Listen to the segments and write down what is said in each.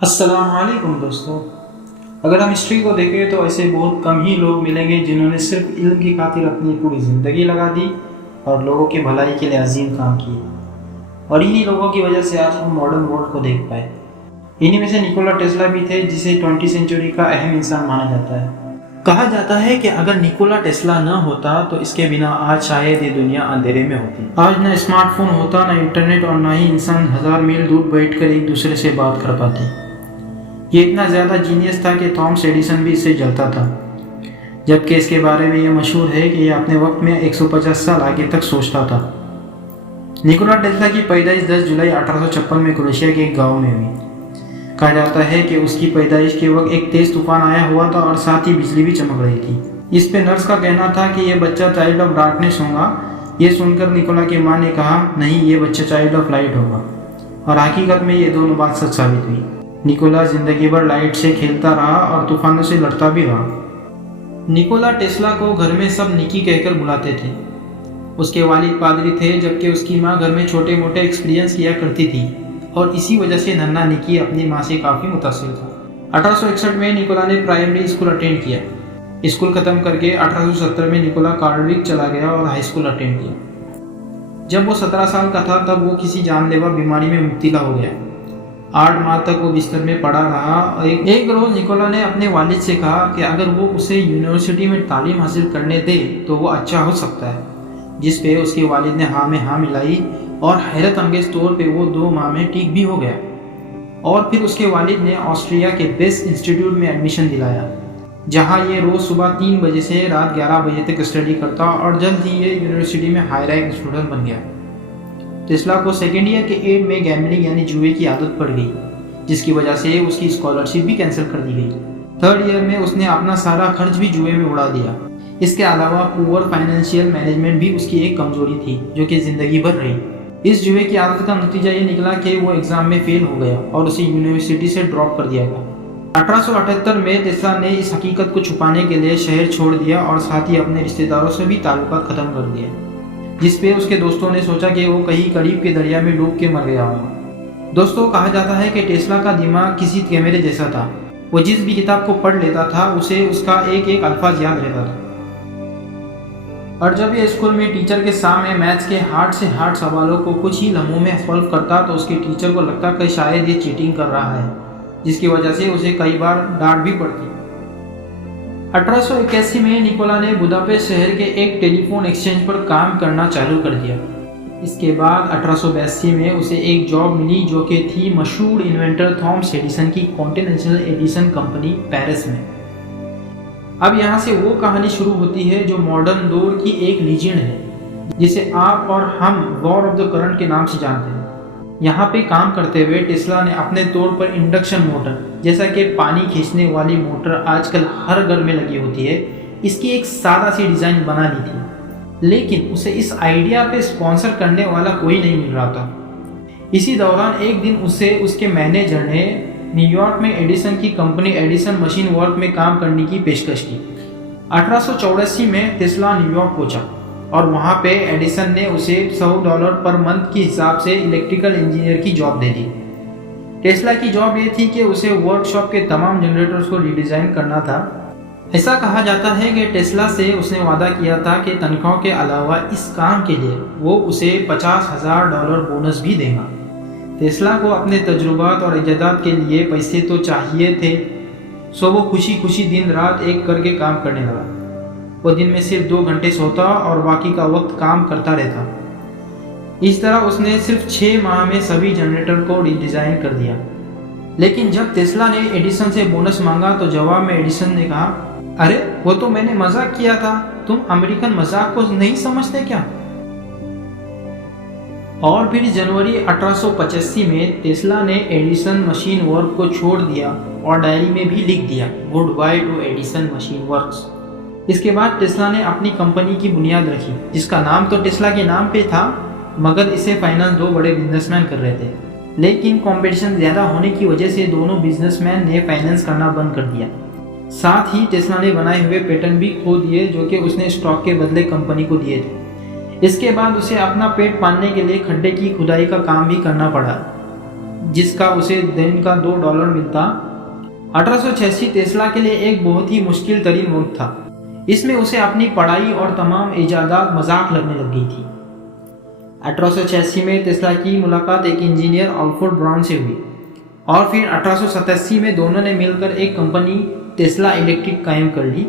अस्सलाम वालेकुम दोस्तों। अगर हम हिस्ट्री को देखें तो ऐसे बहुत कम ही लोग मिलेंगे जिन्होंने सिर्फ इल्म की खातिर अपनी पूरी ज़िंदगी लगा दी और लोगों की भलाई के लिए अजीम काम किए। और इन्हीं लोगों की वजह से आज हम मॉडर्न वर्ल्ड को देख पाए। इन्हीं में से निकोला टेस्ला भी थे, जिसे 20वीं सेंचुरी का अहम इंसान माना जाता है। कहा जाता है कि अगर निकोला टेस्ला न होता तो इसके बिना आज शायद ये दुनिया अंधेरे में होती। आज न स्मार्टफोन होता, न इंटरनेट, और न ही इंसान 1000 मील दूर बैठकर एक दूसरे से बात कर पाते। ये इतना ज़्यादा जीनियस था कि थॉमस एडिसन भी इससे जलता था, जबकि इसके बारे में ये मशहूर है कि ये अपने वक्त में 150 साल आगे तक सोचता था। निकोला टेस्ला की पैदाइश 10 जुलाई 1856 में क्रोएशिया के एक गांव में हुई। कहा जाता है कि उसकी पैदाइश के वक्त एक तेज तूफान आया हुआ था और साथ ही बिजली भी चमक रही थी। इस पे नर्स का कहना था कि यह बच्चा चाइल्ड ऑफ डार्कनेस होगा। ये सुनकर निकोला की माँ ने कहा, नहीं, ये बच्चा चाइल्ड ऑफ लाइट होगा। और हकीकत में ये दोनों बात सच साबित हुई। निकोला जिंदगी भर लाइट से खेलता रहा और तूफानों से लड़ता भी रहा। निकोला टेस्ला को घर में सब निकी कहकर बुलाते थे। उसके वालिद पादरी थे, जबकि उसकी माँ घर में छोटे मोटे एक्सपीरियंस किया करती थी, और इसी वजह से नन्हा निकी अपनी माँ से काफ़ी मुतासिर था। 1861 में निकोला ने प्राइमरी स्कूल अटेंड किया। स्कूल खत्म करके 1870 में निकोला कार्डिफ चला गया और हाई स्कूल अटेंड किया। जब वो 17 साल का था तब वो किसी जानलेवा बीमारी में मुब्तला हो गया। 8 माह तक वो बिस्तर में पड़ा रहा। एक रोज़ निकोला ने अपने वालिद से कहा कि अगर वो उसे यूनिवर्सिटी में तालीम हासिल करने दे तो वो अच्छा हो सकता है, जिस पे उसके वालिद ने हाँ में हाँ मिलाई और हैरत अंगेज तौर पे वो 2 माह में ठीक भी हो गया। और फिर उसके वालिद ने ऑस्ट्रिया के बेस्ट इंस्टीट्यूट में एडमिशन दिलाया, जहाँ ये रोज़ सुबह 3 बजे से रात 11 बजे तक स्टडी करता, और जल्द ही ये यूनिवर्सिटी में हाई रैंक स्टूडेंट बन गया। टेस्ला को सेकेंड ईयर के एंड में गैम्बलिंग यानी जुए की आदत पड़ गई, जिसकी वजह से उसकी स्कॉलरशिप भी कैंसिल कर दी गई। थर्ड ईयर में उसने अपना सारा खर्च भी जुए में उड़ा दिया। इसके अलावा पुअर फाइनेंशियल मैनेजमेंट भी उसकी एक कमजोरी थी, जो कि ज़िंदगी भर रही। इस जुए की आदत का नतीजा ये निकला कि वो एग्ज़ाम में फेल हो गया और उसे यूनिवर्सिटी से ड्रॉप कर दिया गया। 1878 में टेस्ला ने इस हकीकत को छुपाने के लिए शहर छोड़ दिया और साथ ही अपने रिश्तेदारों से भी ताल्लुकात ख़त्म कर दिए, जिस पे उसके दोस्तों ने सोचा कि वो कहीं करीब के दरिया में डूब के मर गया होगा। दोस्तों, कहा जाता है कि टेस्ला का दिमाग किसी कैमरे जैसा था। वो जिस भी किताब को पढ़ लेता था उसे उसका एक एक अल्फाज याद रहता था। और जब ये स्कूल में टीचर के सामने मैथ्स के हार्ड से हार्ड सवालों को कुछ ही लम्हों में सॉल्व करता तो उसके टीचर को लगता कि शायद ये चीटिंग कर रहा है, जिसकी वजह से उसे कई बार डांट भी पड़ती। 1881 में निकोला ने बुदापेस्ट शहर के एक टेलीफोन एक्सचेंज पर काम करना चालू कर दिया। इसके बाद 1882 में उसे एक जॉब मिली, जो कि थी मशहूर इन्वेंटर थॉमस एडिसन की कॉन्टिनेंटल एडिसन कंपनी पेरिस में। अब यहाँ से वो कहानी शुरू होती है जो मॉडर्न दौर की एक लीजेंड है, जिसे आप और हम वॉर ऑफ द करंट के नाम से जानते हैं। यहाँ पे काम करते हुए टेस्ला ने अपने तौर पर इंडक्शन मोटर, जैसा कि पानी खींचने वाली मोटर आजकल हर घर में लगी होती है, इसकी एक सादा सी डिज़ाइन बना ली थी। लेकिन उसे इस आइडिया पे स्पॉन्सर करने वाला कोई नहीं मिल रहा था। इसी दौरान एक दिन उसे उसके मैनेजर ने न्यूयॉर्क में एडिसन की कंपनी एडिसन मशीन वर्क में काम करने की पेशकश की। 1884 में टेस्ला न्यूयॉर्क पहुंचा और वहां पे एडिसन ने उसे $100 पर मंथ के हिसाब से इलेक्ट्रिकल इंजीनियर की जॉब दे दी। टेस्ला की जॉब ये थी कि उसे वर्कशॉप के तमाम जनरेटर्स को रिडिज़ाइन करना था। ऐसा कहा जाता है कि टेस्ला से उसने वादा किया था कि तनख्वाह के अलावा इस काम के लिए वो उसे $50,000 बोनस भी देगा। टेस्ला को अपने तजुर्बात और इजादात के लिए पैसे तो चाहिए थे, सो वो खुशी खुशी दिन रात एक करके काम करने लगा। वो दिन में सिर्फ 2 घंटे सोता और बाकी का वक्त काम करता रहता। इस तरह उसने सिर्फ 6 माह में सभी जनरेटर को रिडिज़ाइन कर दिया। लेकिन जब टेस्ला ने एडिसन से बोनस मांगा तो जवाब में एडिसन ने कहा, अरे वो तो मैंने मजाक किया था, तुम अमेरिकन मजाक को नहीं समझते क्या? और फिर जनवरी 1885 में टेस्ला ने एडिसन मशीन वर्क को छोड़ दिया और डायरी में भी लिख दिया, good by two Edison machine works. इसके बाद टेस्ला ने अपनी कंपनी की बुनियाद रखी, जिसका नाम तो टेस्ला के नाम पे था, मगर इसे फाइनेंस 2 बड़े बिजनेसमैन कर रहे थे। लेकिन कंपटीशन ज़्यादा होने की वजह से दोनों बिजनेसमैन ने फाइनेंस करना बंद कर दिया। साथ ही टेस्ला ने बनाए हुए पेटेंट भी खो दिए, जो कि उसने स्टॉक के बदले कंपनी को दिए थे। इसके बाद उसे अपना पेट पालने के लिए खड्डे की खुदाई का काम भी करना पड़ा। जिसका उसे दिन का $2 मिलता। 1886 टेस्ला के लिए एक बहुत ही मुश्किल तरीन वक्त था। इसमें उसे अपनी पढ़ाई और तमाम इजादात मजाक लगने लग गई थी। 1886 में टेस्ला की मुलाकात एक इंजीनियर अल्फ्रेड ब्राउन से हुई और फिर 1887 में दोनों ने मिलकर एक कंपनी टेस्ला इलेक्ट्रिक कायम कर ली,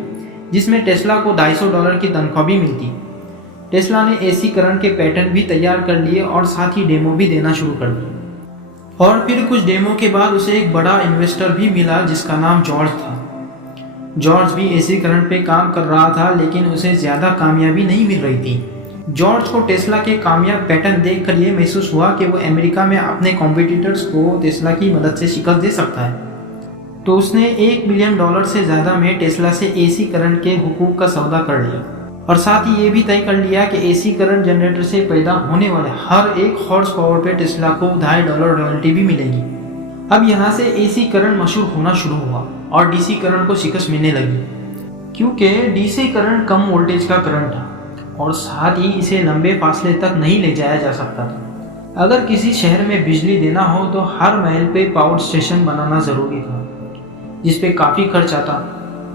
जिसमें टेस्ला को $250 की तनख्वाह भी मिलती। टेस्ला ने एसी करंट के पैटर्न भी तैयार कर लिए और साथ ही डेमो भी देना शुरू कर दिया। और फिर कुछ डेमो के बाद उसे एक बड़ा इन्वेस्टर भी मिला जिसका नाम जॉर्ज था। जॉर्ज भी एसी करंट पे काम कर रहा था, लेकिन उसे ज़्यादा कामयाबी नहीं मिल रही थी। जॉर्ज को टेस्ला के कामयाब पैटर्न देखकर ये महसूस हुआ कि वो अमेरिका में अपने कॉम्पिटिटर्स को टेस्ला की मदद से शिकस्त दे सकता है। तो उसने $1 बिलियन से ज़्यादा में टेस्ला से एसी करंट के हुकूक का सौदा कर लिया और साथ ही ये भी तय कर लिया कि एसी करंट जनरेटर से पैदा होने वाले हर 1 हॉर्स पावर पे टेस्ला को $2.5 रॉयल्टी भी मिलेगी। अब यहाँ से एसी करंट मशहूर होना शुरू हुआ और डीसी करंट को शिकस्त मिलने लगी, क्योंकि डीसी करंट कम वोल्टेज का करंट था और साथ ही इसे लंबे फासले तक नहीं ले जाया जा सकता था। अगर किसी शहर में बिजली देना हो तो हर महल पे पावर स्टेशन बनाना ज़रूरी था, जिस पे काफ़ी खर्च आता,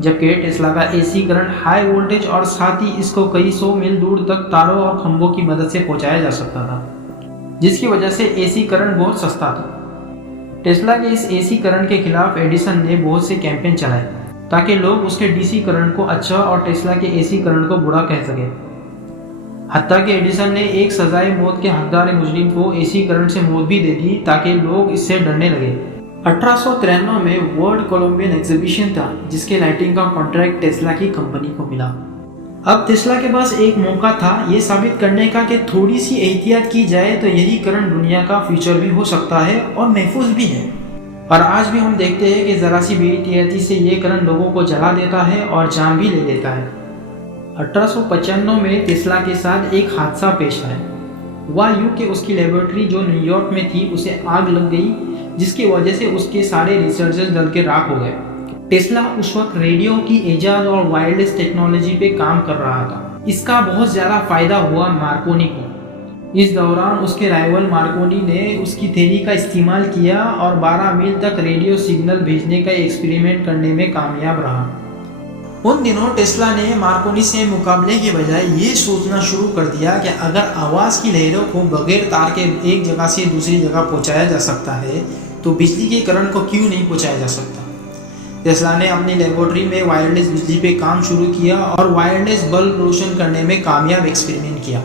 जबकि टेस्ला का एसी करंट हाई वोल्टेज और साथ ही इसको कई 100 मील दूर तक तारों और खंभों की मदद से पहुंचाया जा सकता था, जिसकी वजह से एसी करंट बहुत सस्ता था। टेस्ला के इस एसी करंट के खिलाफ एडिसन ने बहुत से कैंपेन चलाए ताकि लोग उसके डीसी करंट को अच्छा और टेस्ला के एसी करंट को बुरा कह सके। हत्ता कि एडिसन ने एक सजाए मौत के हकदार मुजरिम को एसी करंट से मौत भी दे दी ताकि लोग इससे डरने लगे। 1893 में वर्ल्ड कोलंबियन एग्जीबिशन था, जिसके लाइटिंग का कॉन्ट्रैक्ट टेस्ला की कंपनी को मिला। अब टेस्ला के पास एक मौका था ये साबित करने का कि थोड़ी सी एहतियात की जाए तो यही करंट दुनिया का फ्यूचर भी हो सकता है और महफूज भी है। और आज भी हम देखते हैं कि ज़रा सी बेएहतियाती से ये करंट लोगों को जला देता है और जान भी ले लेता है। 1895 में टेस्ला के साथ एक हादसा पेश आया। वह यूं कि उसकी लेबोरेटरी जो न्यूयॉर्क में थी उसे आग लग गई, जिसकी वजह से उसके सारे रिसर्चर्स जल के राख हो गए। टेस्ला उस वक्त रेडियो की ईजाद और वायरलेस टेक्नोलॉजी पे काम कर रहा था। इसका बहुत ज़्यादा फायदा हुआ मार्कोनी को। इस दौरान उसके राइवल मार्कोनी ने उसकी थ्योरी का इस्तेमाल किया और 12 मील तक रेडियो सिग्नल भेजने का एक्सपेरिमेंट करने में कामयाब रहा। उन दिनों टेस्ला ने मार्कोनी से मुकाबले के बजाय ये सोचना शुरू कर दिया कि अगर आवाज़ की लहरों को बगैर तार के एक जगह से दूसरी जगह पहुंचाया जा सकता है तो बिजली के करंट को क्यों नहीं पहुंचाया जा सकता। टेस्ला ने अपनी लेबोरेटरी में वायरलेस बिजली पे काम शुरू किया और वायरलेस बल्ब रोशन करने में कामयाब एक्सपेरिमेंट किया।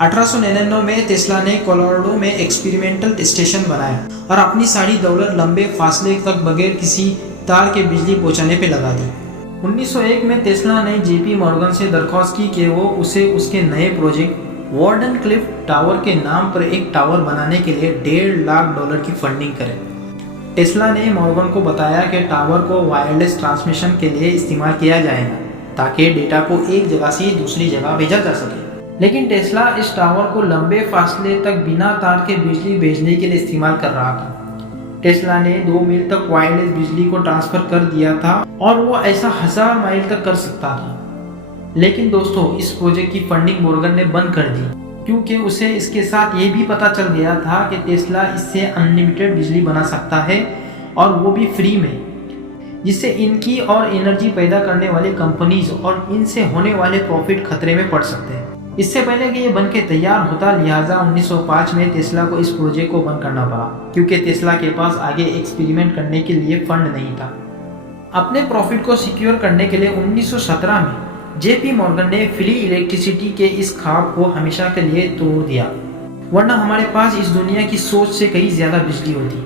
1899 में टेस्ला ने कोलोराडो में एक्सपेरिमेंटल स्टेशन बनाया और अपनी सारी दौलत लंबे फासले तक बगैर किसी तार के बिजली पहुंचाने पे लगा दी। 1901 में टेस्ला ने जेपी मॉर्गन से दरख्वास्त की कि वो उसे उसके नए प्रोजेक्ट वार्डन क्लिफ टावर के नाम पर एक टावर बनाने के लिए $1.5 लाख की फंडिंग करे। टेस्ला ने मॉर्गन को बताया कि टावर को वायरलेस ट्रांसमिशन के लिए इस्तेमाल किया जाएगा ताकि डेटा को एक जगह से दूसरी जगह भेजा जा सके। लेकिन टेस्ला इस टावर को लंबे फासले तक बिना तार के बिजली भेजने के लिए इस्तेमाल कर रहा था। टेस्ला ने 2 मील तक वायरलेस बिजली को ट्रांसफर कर दिया था और वो ऐसा 1000 माइल तक कर सकता था। लेकिन दोस्तों, इस प्रोजेक्ट की फंडिंग मॉर्गन ने बंद कर दी क्योंकि उसे इसके साथ ये भी पता चल गया था कि टेस्ला इससे अनलिमिटेड बिजली बना सकता है और वो भी फ्री में, जिससे इनकी और एनर्जी पैदा करने वाली कंपनीज और इनसे होने वाले प्रॉफिट खतरे में पड़ सकते हैं। इससे पहले कि ये बन के तैयार होता, लिहाजा 1905 में टेस्ला को इस प्रोजेक्ट को बंद करना पड़ा क्योंकि टेस्ला के पास आगे एक्सपेरिमेंट करने के लिए फंड नहीं था। अपने प्रॉफिट को सिक्योर करने के लिए 1917 में जेपी मॉर्गन ने फ्री इलेक्ट्रिसिटी के इस ख्वाब को हमेशा के लिए तोड़ दिया, वरना हमारे पास इस दुनिया की सोच से कहीं ज़्यादा बिजली होती।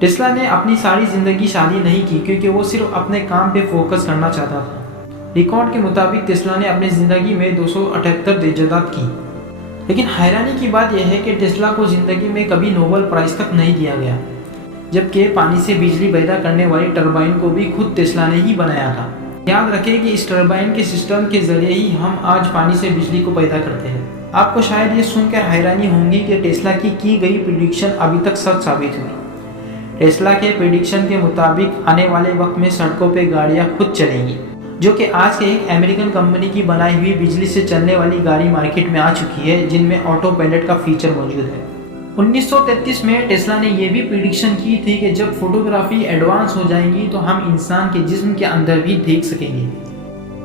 टेस्ला ने अपनी सारी ज़िंदगी शादी नहीं की क्योंकि वो सिर्फ अपने काम पे फोकस करना चाहता था। रिकॉर्ड के मुताबिक टेस्ला ने अपनी ज़िंदगी में 278 इजादात की। लेकिन हैरानी की बात यह है कि टेस्ला को ज़िंदगी में कभी नोबेल प्राइज़ तक नहीं दिया गया, जबकि पानी से बिजली पैदा करने वाली टरबाइन को भी खुद टेस्ला ने ही बनाया था। याद रखें कि इस टरबाइन के सिस्टम के जरिए ही हम आज पानी से बिजली को पैदा करते हैं। आपको शायद ये सुनकर हैरानी होगी कि टेस्ला की गई प्रेडिक्शन अभी तक सच साबित हुई। टेस्ला के प्रेडिक्शन के मुताबिक आने वाले वक्त में सड़कों पे गाड़ियां खुद चलेंगी, जो कि आज के एक अमेरिकन कंपनी की बनाई हुई बिजली से चलने वाली गाड़ी मार्केट में आ चुकी है, जिनमें ऑटो पायलट का फीचर मौजूद है। 1933 में टेस्ला ने यह भी प्रिडिक्शन की थी कि जब फोटोग्राफी एडवांस हो जाएंगी तो हम इंसान के जिस्म के अंदर भी देख सकेंगे,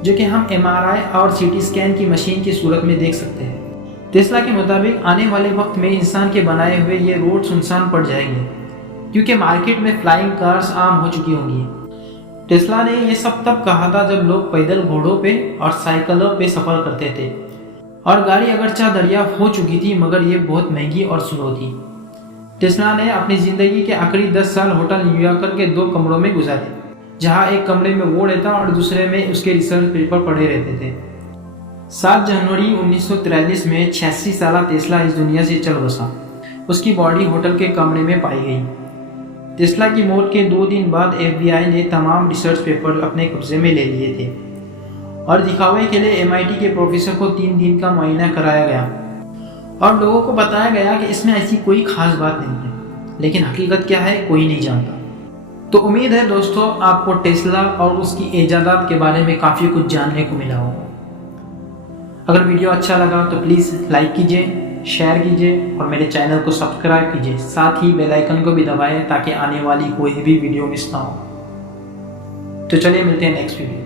जो कि हम MRI और CT स्कैन की मशीन की सूरत में देख सकते हैं। टेस्ला के मुताबिक आने वाले वक्त में इंसान के बनाए हुए ये रोड सुनसान पड़ जाएंगे, क्योंकि मार्केट में फ्लाइंग कार्स आम हो चुकी होंगी। टेस्ला ने यह सब तब कहा था जब लोग पैदल घोड़ों पे और साइकिलों पे सफ़र करते थे, और गाड़ी अगरचा दरियाफ्त हो चुकी थी, मगर ये बहुत महंगी और स्लो थी। टेस्ला ने अपनी ज़िंदगी के आखिरी 10 साल होटल न्यूयॉर्कर के 2 कमरों में गुजारे, जहाँ एक कमरे में वो रहता और दूसरे में उसके रिसर्च पेपर पढ़े रहते थे। 7 जनवरी 1943 में 86 साल टेस्ला इस दुनिया से चल बसा। उसकी बॉडी होटल के कमरे में पाई गई। टेस्ला की मौत के 2 दिन बाद FBI ने तमाम रिसर्च पेपर अपने कब्जे में ले लिए थे और दिखावे के लिए MIT के प्रोफेसर को 3 दिन का मुआयना कराया गया और लोगों को बताया गया कि इसमें ऐसी कोई खास बात नहीं है, लेकिन हकीकत क्या है कोई नहीं जानता। तो उम्मीद है दोस्तों आपको टेस्ला और उसकी ईजादात के बारे में काफ़ी कुछ जानने को मिला होगा। अगर वीडियो अच्छा लगा तो प्लीज़ लाइक कीजिए, शेयर कीजिए और मेरे चैनल को सब्सक्राइब कीजिए। साथ ही बेल आइकन को भी दबाएं ताकि आने वाली कोई भी वीडियो मिस ना हो। तो चलिए मिलते हैं नेक्स्ट वीडियो।